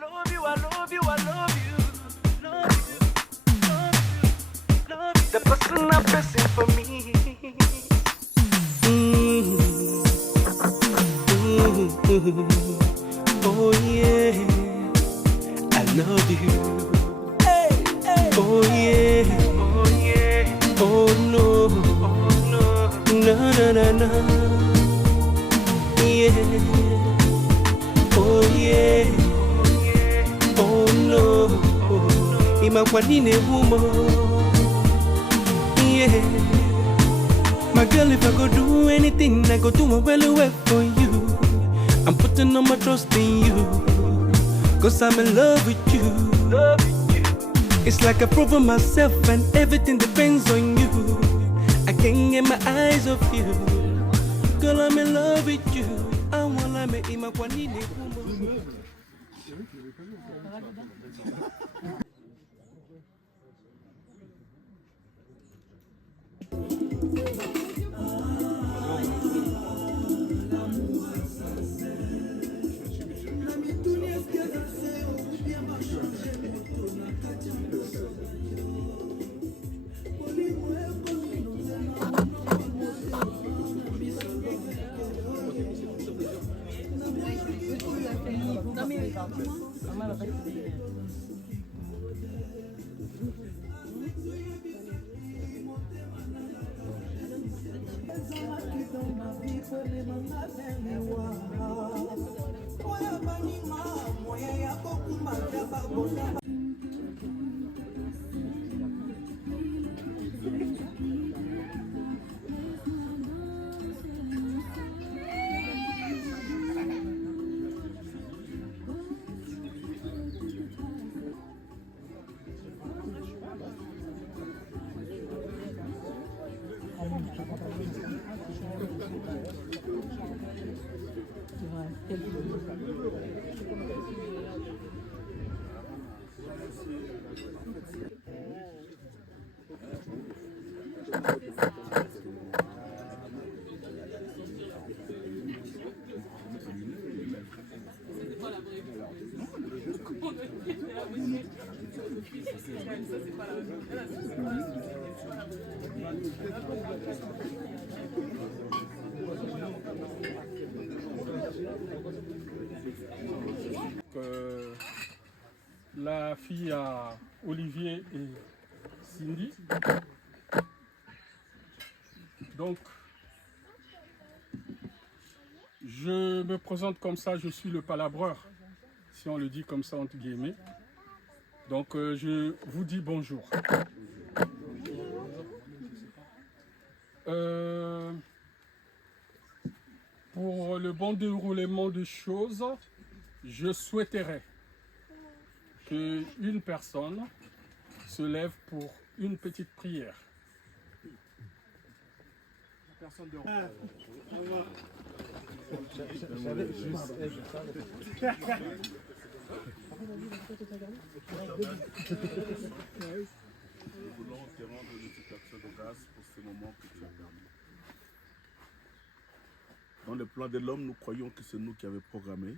love you, I love you, I love you. Love you, love you, love you. The person I'm pressing for me. Oh yeah, I love you. Hey, hey. Oh yeah, oh yeah. Oh no, oh no, no, no, no, no. Yeah, oh yeah, oh no. Imagine woman. Yeah, my girl, if I go do anything, I go do my well work for you. I'm putting all my trust in you, cause I'm in love with you. It's like I've proven myself and everything depends on you. I can't get my eyes off you. Girl, I'm in love with you. I wanna make him a kwanini. La fille à Olivier et Cindy. Donc, je me présente comme ça, je suis le palabreur, si on le dit comme ça entre guillemets. Donc, je vous dis bonjour. Pour le bon déroulement des choses, je souhaiterais qu'une personne se lève pour une petite prière. Personne de... Nous voulons te rendre une petite action de grâce pour ce moment que tu as permis. Dans le plan de l'homme, nous croyons que c'est nous qui avons programmé,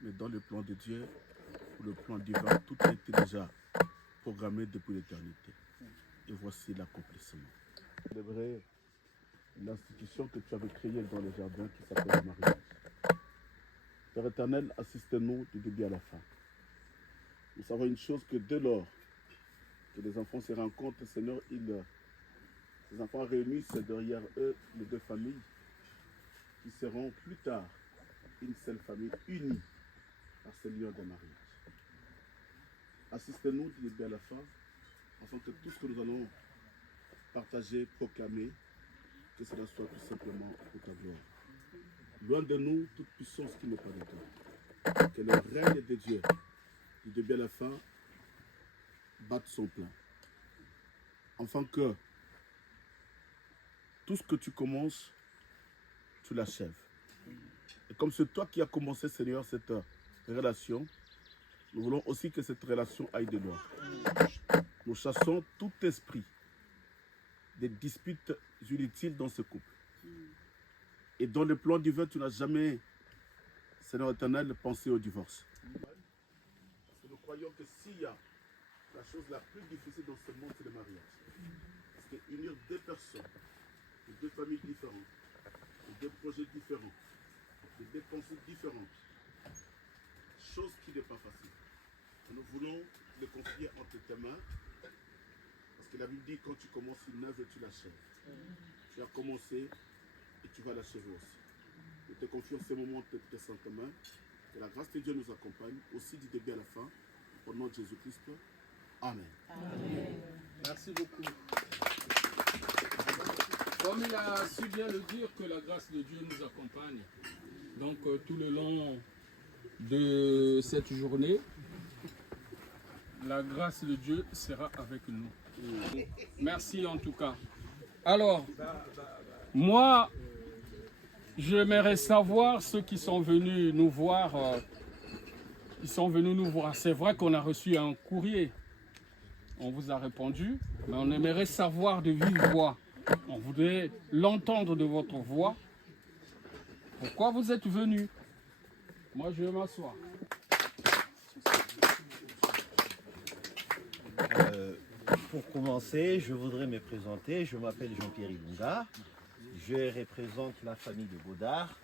mais dans le plan de Dieu, pour le plan divin, tout a été déjà programmé depuis l'éternité. Et voici l'accomplissement. Célébrer l'institution que tu avais créée dans le jardin qui s'appelle le mariage. Père éternel, assiste-nous du début à la fin. Nous savons une chose, que dès lors que les enfants se rencontrent, Seigneur, ces enfants réunissent derrière eux les deux familles qui seront plus tard une seule famille unie par ce lieu de mariage. Assistez-nous du début à la fin, afin que tout ce que nous allons partager, proclamer, que cela soit tout simplement pour ta gloire. Loin de nous toute puissance qui n'est pas de toi. Que le règne de Dieu, du début à la fin, batte son plein. Afin que tout ce que tu commences, tu l'achèves. Et comme c'est toi qui as commencé, Seigneur, cette relation, nous voulons aussi que cette relation aille de loin. Nous chassons tout esprit des disputes inutiles dans ce couple. Et dans le plan divin, tu n'as jamais, Seigneur éternel, pensé au divorce. croyons que s'il y a la chose la plus difficile dans ce monde, c'est le mariage. Parce qu'unir deux personnes, de deux familles différentes, de deux projets différents, de deux pensées différentes, chose qui n'est pas facile. Et nous voulons le confier entre tes mains, parce que la Bible dit quand tu commences une œuvre, tu l'achèves. Tu as commencé et tu vas l'achever aussi. Nous te confions ce moment entre tes saintes mains. Que la grâce de Dieu nous accompagne aussi du début à la fin. Au nom de Jésus-Christ. Amen. Amen. Merci beaucoup. Comme il a si bien le dire que la grâce de Dieu nous accompagne, donc tout le long de cette journée, la grâce de Dieu sera avec nous. Merci en tout cas. Alors, moi, j'aimerais savoir ceux qui sont venus nous voir. Ils sont venus nous voir. C'est vrai qu'on a reçu un courrier. On vous a répondu, mais on aimerait savoir de vive voix. On voudrait l'entendre de votre voix. Pourquoi vous êtes venus? Moi, je vais m'asseoir. Pour commencer, je voudrais me présenter. Je m'appelle Jean-Pierre Ilunga. Je représente la famille de Godard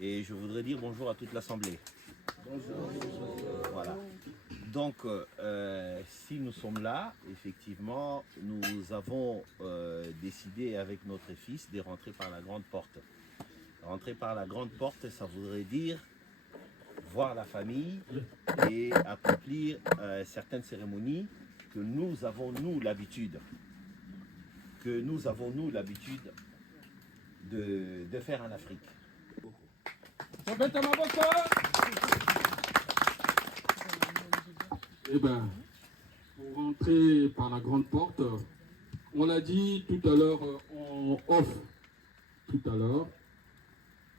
et je voudrais dire bonjour à toute l'Assemblée. Bonjour. Voilà. Donc, si nous sommes là, effectivement, nous avons décidé avec notre fils de rentrer par la grande porte. Rentrer par la grande porte, ça voudrait dire voir la famille et accomplir certaines cérémonies que nous avons, nous, l'habitude. De faire en Afrique. Eh bien, pour rentrer par la grande porte, on l'a dit tout à l'heure en off,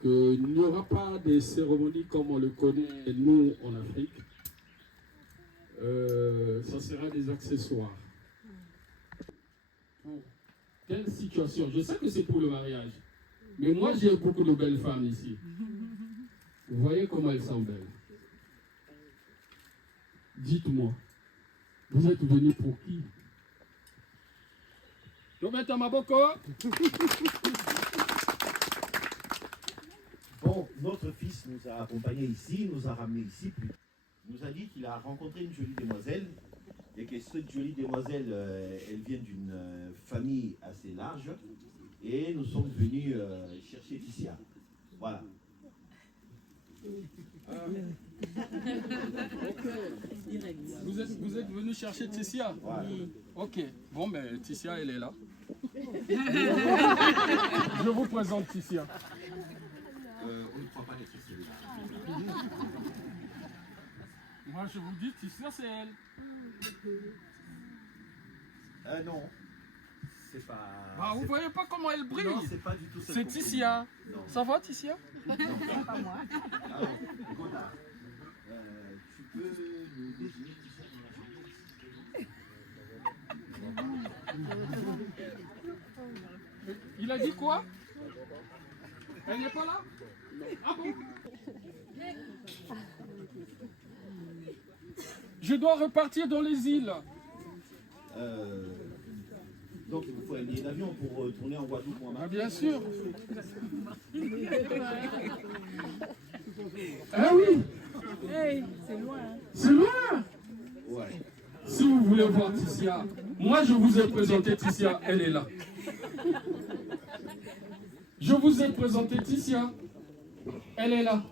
qu'il n'y aura pas de cérémonies comme on le connaît nous en Afrique. Ça sera des accessoires. Pour quelle situation? Je sais que c'est pour le mariage. Mais moi, j'ai beaucoup de belles femmes ici. Vous voyez comment elles sont belles. Dites-moi, vous êtes venus pour qui? Bon, notre fils nous a accompagnés ici, nous a ramenés ici, puis nous a dit qu'il a rencontré une jolie demoiselle et que cette jolie demoiselle, elle vient d'une famille assez large. Et nous sommes venus chercher Ticia. Voilà. Vous êtes venu chercher Ticia? Voilà. Ok. Bon, ben Ticia, elle est là. Je vous présente Ticia. On ne croit pas d'être celui-là. Moi, je vous dis, Ticia, c'est elle. Non. C'est pas... Ah, vous voyez pas comment elle brille? Non, c'est pas du tout ça. C'est Ticia. Ça va, Ticia? Non, pas moi. Alors, Godard, tu peux nous désigner Ticia dans la famille? Il a dit quoi? Elle n'est pas là? Ah bon? Je dois repartir dans les îles. Donc il vous faut un billet d'avion pour retourner en Guadeloupe ou en Ah, bien sûr. Ah oui. Hey, c'est loin. Hein. C'est loin. Ouais. Si vous voulez voir Ticia, moi je vous ai présenté Ticia, elle est là. Je vous ai présenté Ticia, elle est là.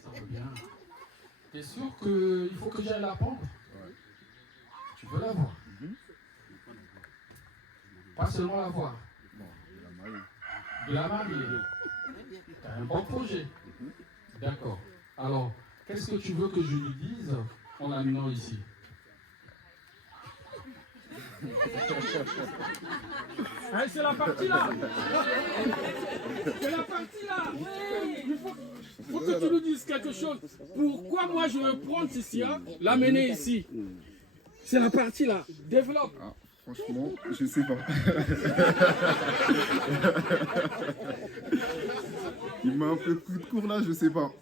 Ça va bien. T'es sûr qu'il faut que j'aille la prendre? Tu veux la voir? Pas seulement la voir. De la marier. T'as un bon projet. D'accord. Alors, qu'est-ce que tu veux que je lui dise en l'amenant ici? Allez, c'est la partie là. C'est la partie là. Il faut que tu nous dises quelque chose. Pourquoi moi je veux prendre Ticia, l'amener ici? C'est la partie là. Développe. Franchement, je sais pas. Il m'a un peu pris de court là, je sais pas.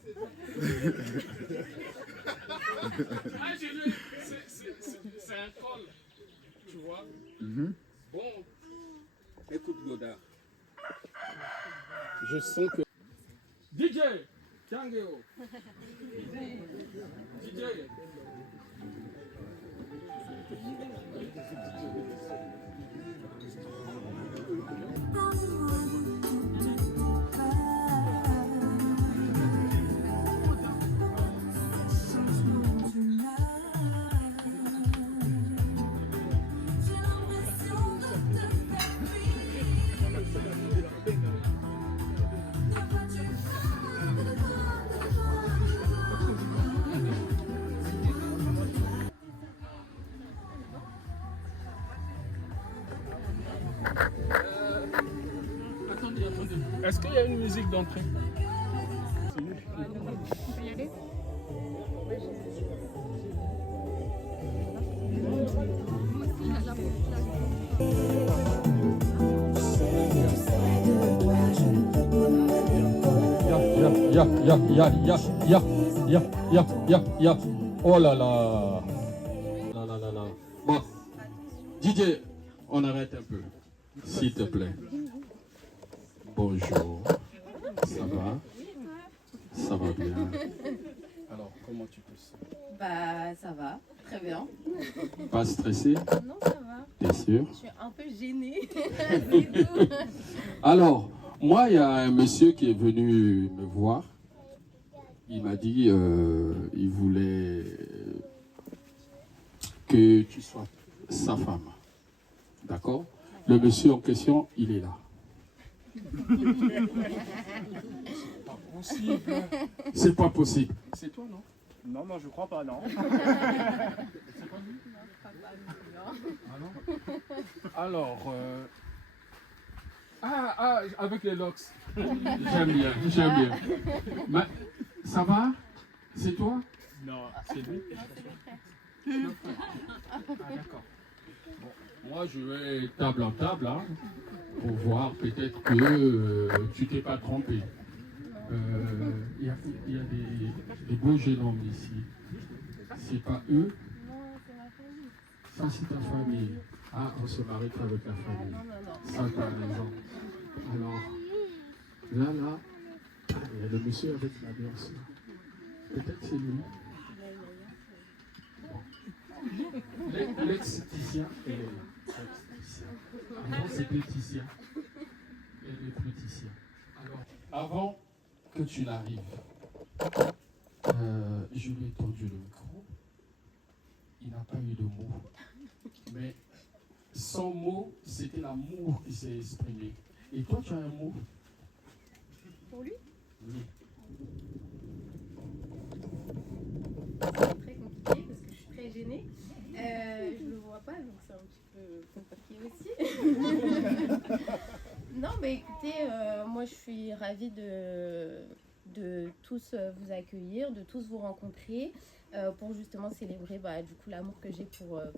C'est un col, tu vois. Mhm. Bon, écoute Godard. Je sens que... DJ Tiangeo. DJ. Attendez. Est-ce qu'il y a une musique d'entrée? Ya. Oh là là. Là. Bon, DJ, on arrête un peu, s'il te plaît. Bonjour. Ça va? Ça va bien. Alors, comment tu te sens? Bah, ça va, très bien. Pas stressé? Non, ça va. T'es sûr? Je suis un peu gênée. C'est tout. Alors, moi, il y a un monsieur qui est venu me voir. Il m'a dit il voulait que tu sois sa femme. D'accord? Le monsieur en question, il est là. C'est pas possible. C'est toi, non? Non, moi je crois pas, non. Alors, avec les locks. J'aime bien. Mais, ça va? C'est toi? Non, c'est lui. D'accord. Bon, moi, je vais table en table, hein, pour voir peut-être que tu t'es pas trompé. Il y a des beaux jeunes hommes ici. C'est pas eux? Non, c'est ma famille. Ça, c'est ta famille. Ah, on se marie qu'avec la famille. Non. Ça, t'as raison. Alors, là, il y a le monsieur avec la danse. Peut-être c'est lui. L'ex-Ticia, elle est là. Ex-Ticia. Avant, c'était Ticia. Elle est plus Ticia. Alors, avant que tu n'arrives, je lui ai tendu le micro. Il n'a pas eu de mots. Mais son mot, c'était l'amour qui s'est exprimé. Et toi, tu as un mot? Pour lui, Oui. c'est très compliqué parce que je suis très gênée. Je le vois pas, donc c'est un petit peu compliqué aussi. Non, mais écoutez, moi je suis ravie de tous vous accueillir, de tous vous rencontrer pour justement célébrer du coup l'amour que j'ai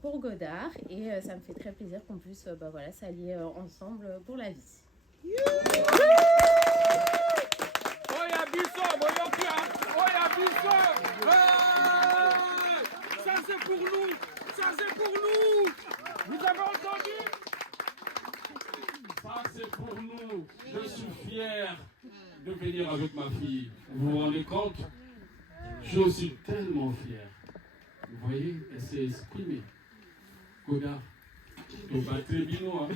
pour Godard. Et ça me fait très plaisir qu'on puisse s'allier ensemble pour la vie. Ça c'est pour nous! Ça c'est pour nous! Vous avez entendu? Ça c'est pour nous! Je suis fier de venir avec ma fille. Vous vous rendez compte? Je suis tellement fier. Vous voyez, elle s'est exprimée. Godard, tu vas très bien, hein?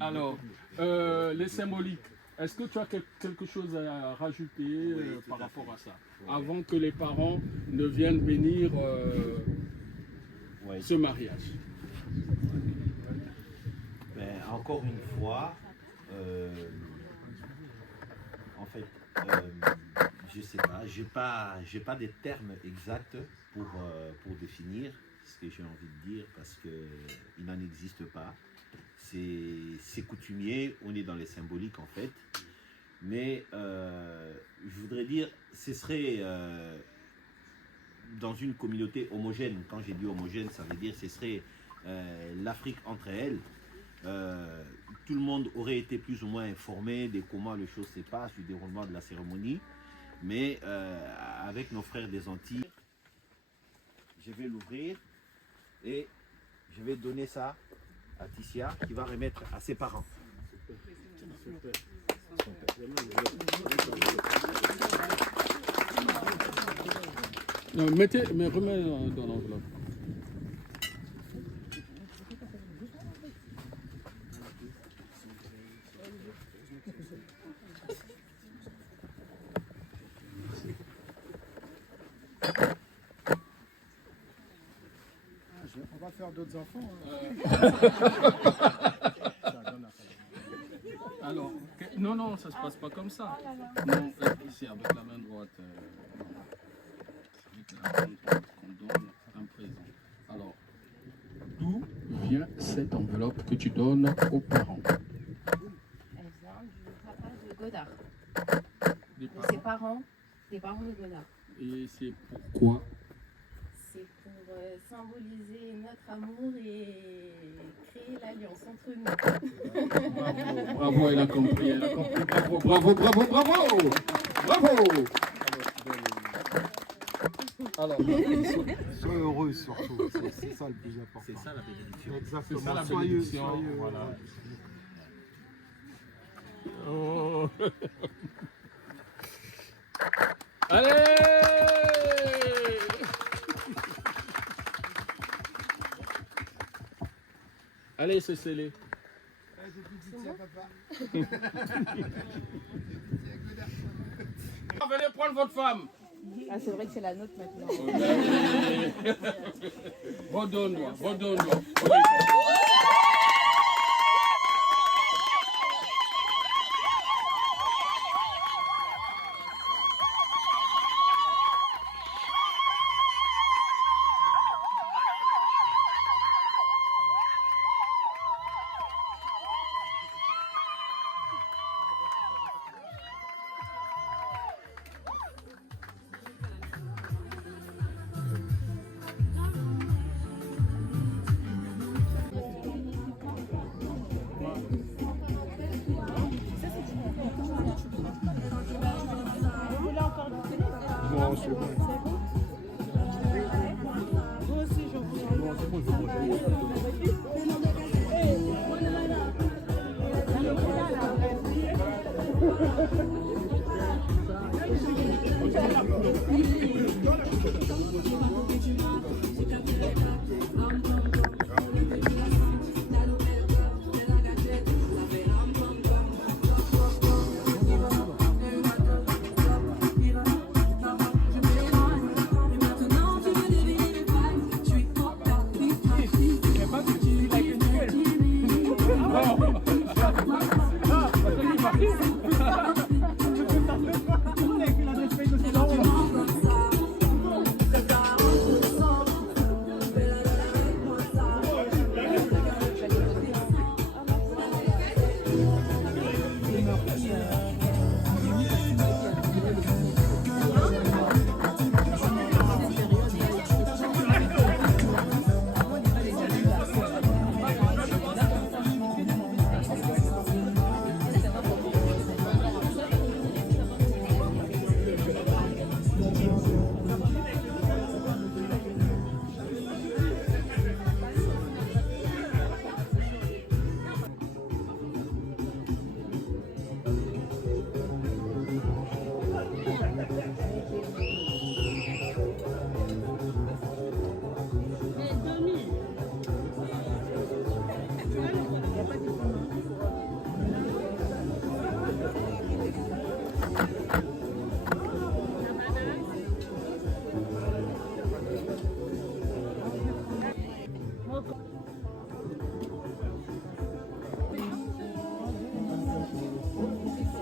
Alors, les symboliques. Est-ce que tu as quelque chose à rajouter par rapport à ça? Avant que les parents ne viennent bénir ce mariage. Ben, encore une fois, en fait, je sais pas, j'ai pas des termes exacts pour définir ce que j'ai envie de dire parce que il n'en existe pas. C'est coutumier, on est dans les symboliques en fait. Mais je voudrais dire, ce serait dans une communauté homogène. Quand j'ai dit homogène, ça veut dire que ce serait l'Afrique entre elles. Tout le monde aurait été plus ou moins informé de comment les choses se passent, du déroulement de la cérémonie. Mais avec nos frères des Antilles, je vais l'ouvrir et je vais donner ça à Ticia qui va remettre à ses parents. Non, mais remets dans l'enveloppe. On va faire d'autres enfants. Alors, non, ça se passe pas comme ça. Non, ici, avec la main droite. Avec la main droite qu'on donne un présent. Alors, d'où vient cette enveloppe que tu donnes aux parents? Elle vient du papa de Godard. Des De parents. ses parents, des parents de Godard. Et c'est pourquoi? C'est pour symboliser notre amour et créer l'alliance entre nous. Bravo, bravo, elle a compris, elle a compris. Bravo, bravo, bravo, bravo, bravo. Alors, Sois heureux surtout, c'est ça le plus important. C'est ça la bénédiction. Exactement, c'est ça la soyez, bénédiction, soyez, voilà. Oh. Allez! Allez, c'est scellé. Venez prendre votre femme. Ah, c'est vrai que c'est la nôtre maintenant. Redonne-moi, redonne-moi. Non, c'est bon.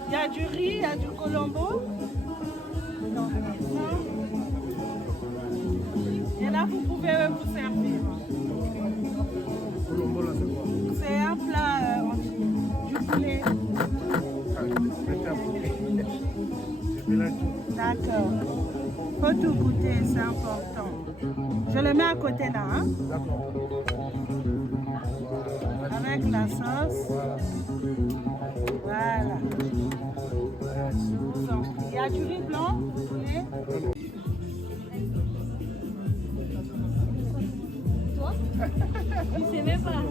Il y a du riz, il y a du colombo. Non. Et là, vous pouvez vous servir. C'est un plat du poulet. D'accord. Faut tout goûter, c'est important. Je le mets à côté là. Hein? D'accord. Avec la sauce. Voilà. Il y a du riz blanc, vous voulez? Toi? Tu sais même pas.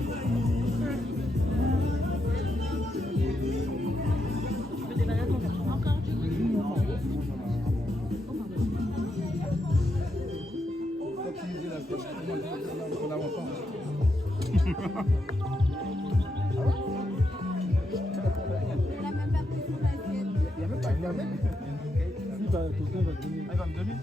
Tu veux des bananes encore du riz? Utiliser la sauce. On avance pas. Il va me donner.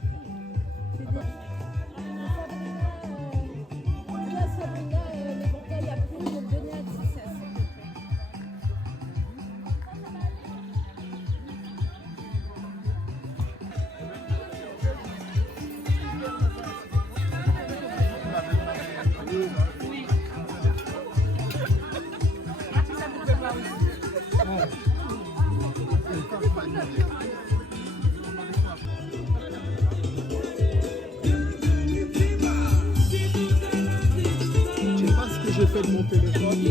Je sais pas ce que j'ai fait de mon téléphone.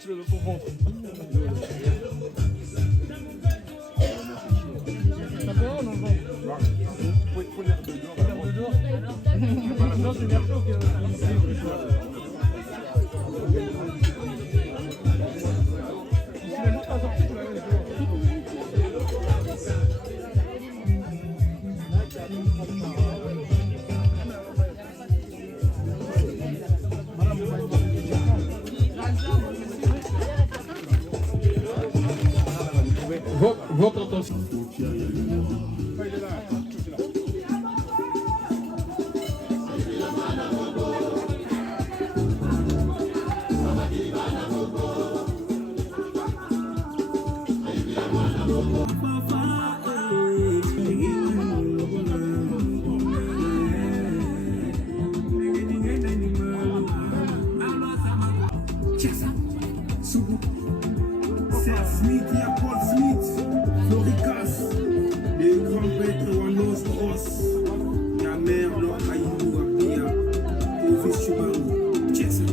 Tu le ton ventre. Ça fait un, non, le ventre? Faut l'air de dehors. L'air de dehors? Non, c'est l'air chaud que... Votre attention. Smith, il y a Paul Smith, Floricas, les grands prêtres Wanos Ross, Yamer, Aïdou, Abia, Elvis Chubaru, Jackson.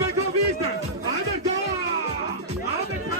Welkom, vite! Avec toi! Avec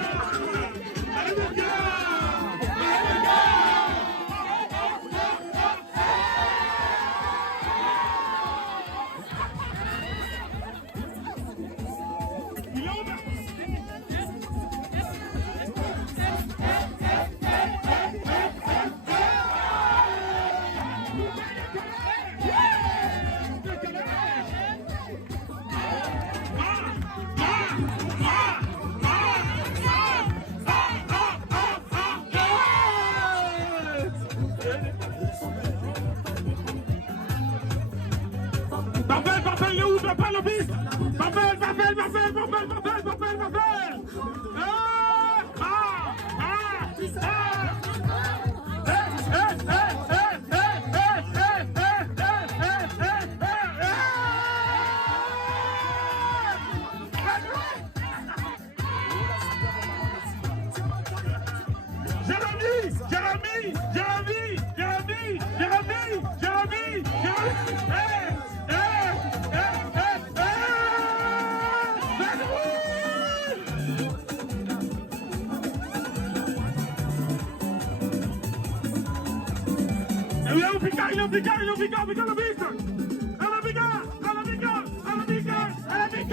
Parfait, il est où? Parfait, le fils. Parfait. Il est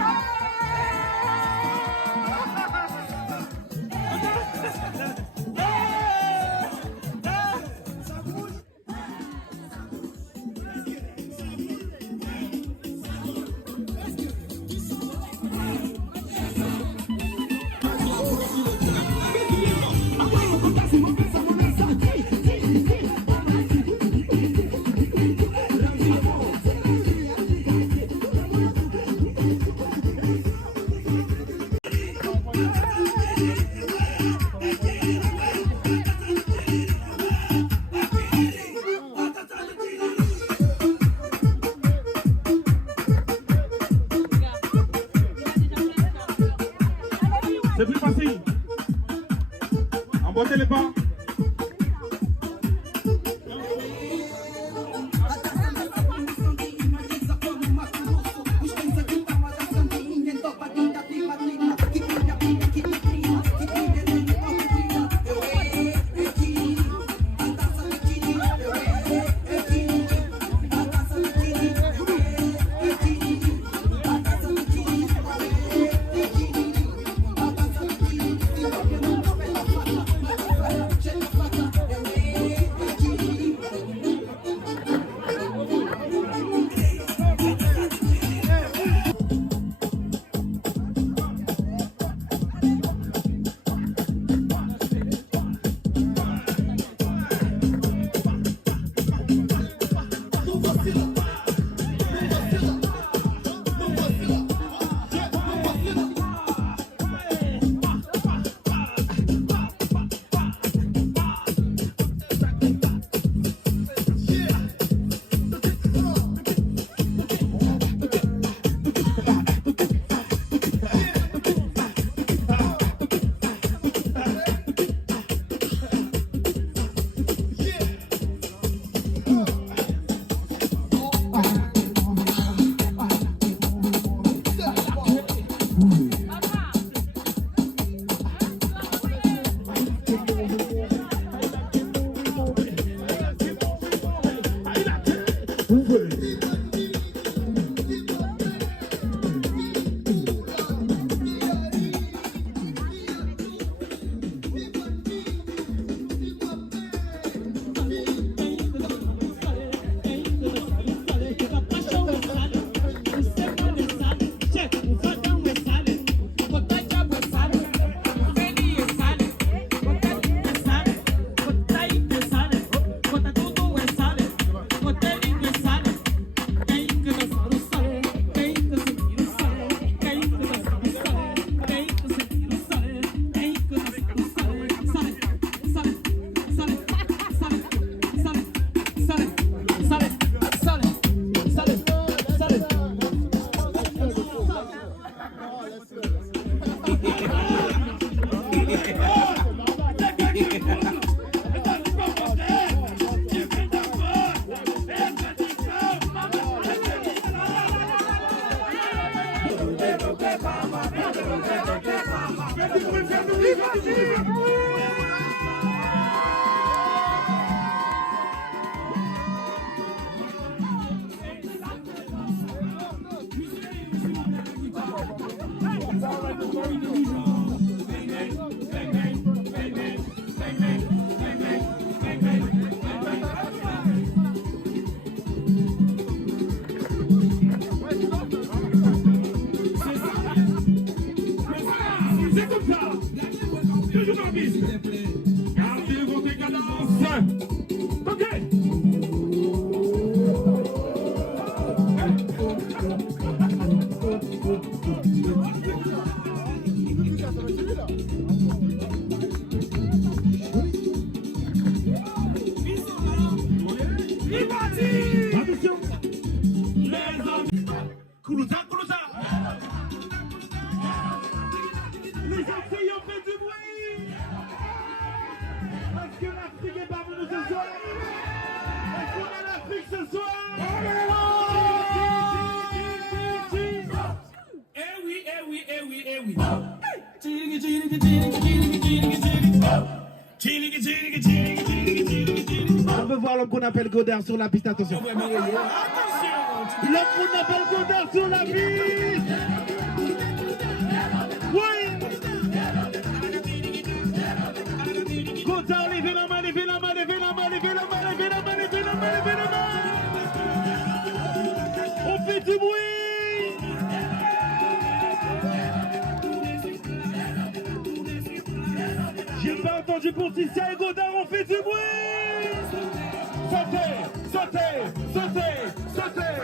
C'est plus facile. Emboîtez les pas. C'est comme ça. Koulouta, Koulouta. Les Antilles ont fait du bruit. Est-ce que l'Afrique est parmi nous ce soir? Est-ce qu'on a l'Afrique ce soir? Eh oui, eh oui, eh oui, eh oui. On veut voir l'homme qu'on appelle Godard sur la piste, attention. L'homme qu'on appelle Godard sur la piste. Oui. Godard, levez la main, levez la main, levez la main, levez la main, levez la main, levez la main, levez la main. On fait du bruit. J'ai pas entendu pour Tissia et Godard, on fait du bruit. Sautez, sautez, sautez, sautez.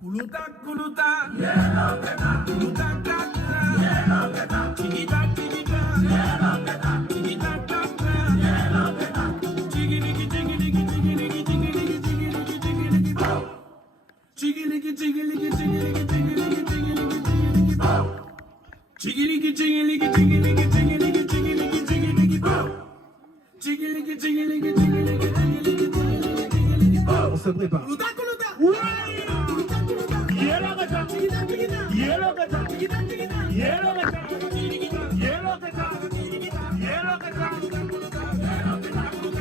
Koulouta, Koulouta, Koulouta, Tigita, Tigita, Tigita, Tigiligi, tigiligi, tigiligi, tigiligi, tigiligi, tigiligi, Tigiligi, tigiligi, tigiligi, tigiligi, tigiligi, Tigiligi, tigiligi, tigiligi, tigiligi, tigiligi, tigiligi, Tigiligi, tigiligi, tigiligi, tigiligi, tigiligi. On se prépare. Koulouta, Koulouta. Oui.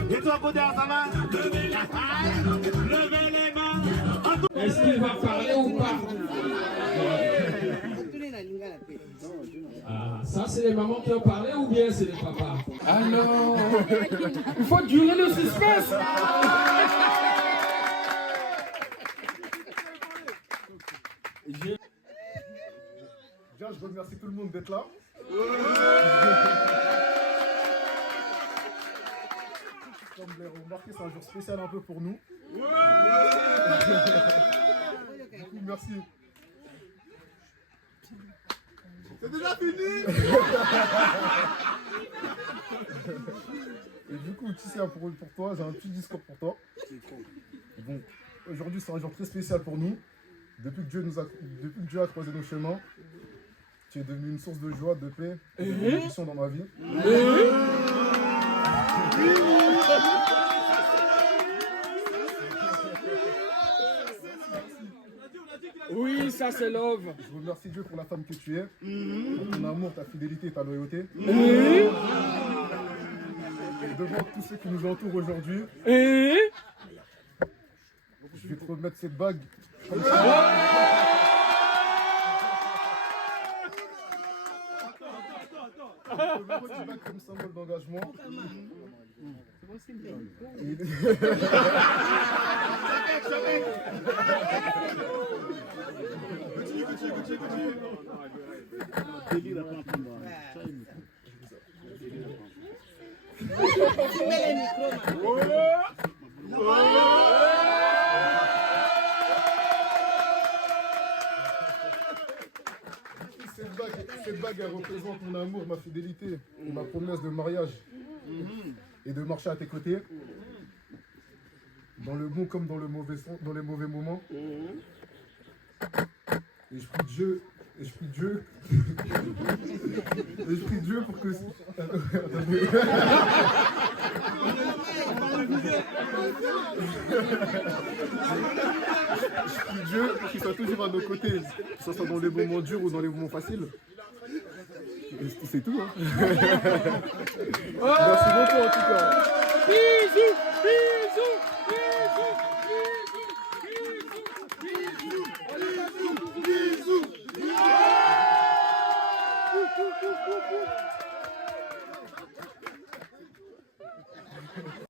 Et toi, Godard, ça va? Levez la main. Levez les mains. Est-ce qu'il va parler ou pas? Ah, ça, c'est les mamans qui ont parlé ou bien c'est les papas? Alors, il faut durer le suspense. Déjà, je remercie tout le monde d'être là. Comme vous l'avez remarqué, c'est un jour spécial un peu pour nous. Du coup, merci. C'est déjà fini. Et du coup, Tissia, pour toi, j'ai un petit discours pour toi. Bon, aujourd'hui, c'est un jour très spécial pour nous. Depuis que Dieu a croisé nos chemins, tu es devenu une source de joie, de paix et de bénédiction dans ma vie. Oui, ça c'est love. Je remercie Dieu pour la femme que tu es, pour ton amour, ta fidélité et ta loyauté. Et devant tous ceux qui nous entourent aujourd'hui, je vais te remettre cette bague comme ça. Je vais te remettre cette bague comme symbole d'engagement. Cette bague, elle représente mon amour, ma fidélité et ma promesse de mariage et de marcher à tes côtés, dans le bon comme dans le mauvais sens, dans les mauvais moments. Et je prie Dieu, et je prie Dieu pour que... Je prie Dieu qu'il soit toujours à nos côtés, que ce soit dans les moments durs ou dans les moments faciles. Et c'est tout, hein. Merci beaucoup en tout cas. bisous.